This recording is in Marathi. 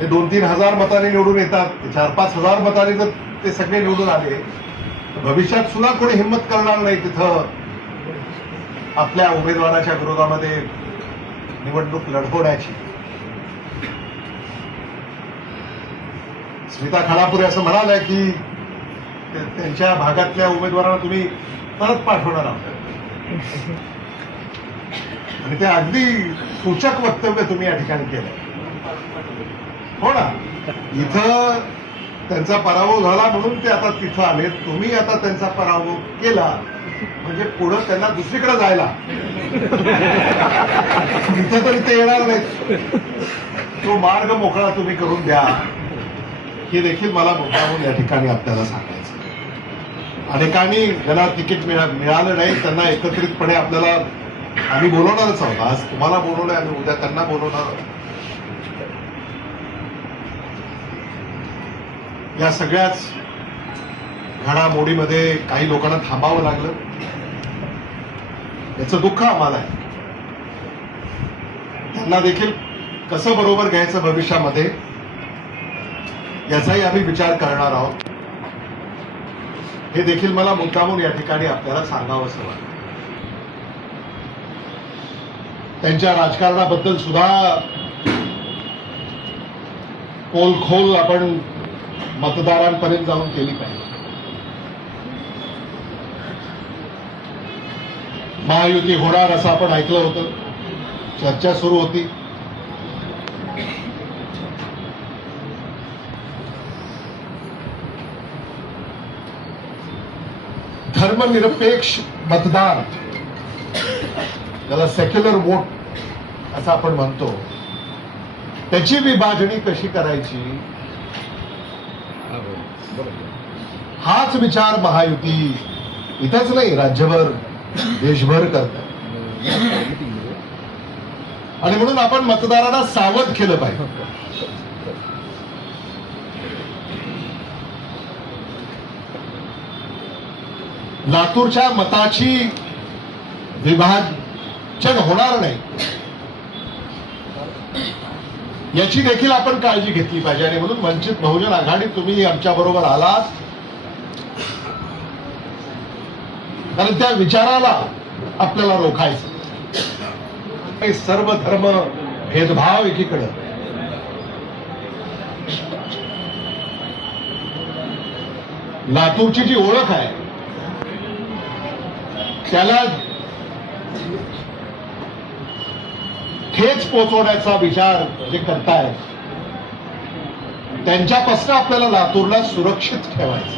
ते 2-3 हजार मतांनी निवडून येतात, 4-5 हजार मतांनी जर ते सगळे निवडून आले तर भविष्यात सुद्धा कोणी हिंमत करणार नाही तिथं आपल्या उमेदवाराच्या विरोधामध्ये निवडणूक लढवण्याची. स्मिता खडापुरे असं म्हणाल्या की त्यांच्या भागातल्या उमेदवारांना तुम्ही परत पाठवणार आहात, आणि ते अगदी सूचक वक्तव्य तुम्ही या ठिकाणी केलं. हो ना, इथं त्यांचा पराभव झाला म्हणून ते आता तिथं आले. तुम्ही आता त्यांचा पराभव केला म्हणजे पुढं त्यांना दुसरीकडे जायला इथं तरी ते येणार नाहीत. तो मार्ग मोकळा तुम्ही करून द्या, हे देखील मला मुद्दामून या ठिकाणी आपल्याला सांगायचं. अनेकांनी ज्यांना तिकीट मिळालं नाही त्यांना एकत्रितपणे आपल्याला आम्ही बोलवणारच आहोत. आज तुम्हाला बोलवलंय, आम्ही उद्या त्यांना बोलवणार आहोत. या सगळ्याच घडामोडीमध्ये काही लोकांना थांबावं लागलं, याचं दुःख आम्हाला आहे. त्यांना देखील कसं बरोबर घ्यायचं भविष्यामध्ये याचाही आम्ही विचार करणार आहोत. हे देखील मला मुद्दामून या ठिकाणी आपल्याला सांगावंसं वाटतं. त्यांच्या राजकारणाबद्दल सुद्धा पोलखोल आपण मतदारांपर्यंत जाऊन केली पाहिजे. महायुती होणार असं आपण ऐकलं होतं, चर्चा सुरू होती. धर्मनिरपेक्ष मतदार, त्याला सेक्युलर वोट असं आपण म्हणतो, त्याची विभागणी कशी करायची हाच विचार महायुती इथंच नाही राज्यभर देशभर करतात. आणि म्हणून आपण मतदारांना सावध केलं पाहिजे. लातूरच्या मताची विभाजन होणार नाही याची देखील आपण काळजी घेतली पाहिजे. आणि म्हणून वंचित बहुजन आघाडी तुम्ही आमच्या बरोबर आलात कारण त्या विचाराला आपल्याला रोखायचं. सर्व धर्म भेदभाव एकीकडे, लातूरची जी ओळख आहे त्याला ठेच पोचवण्याचा विचार जे करतायत त्यांच्यापासून आपल्याला लातूरला सुरक्षित ठेवायचं.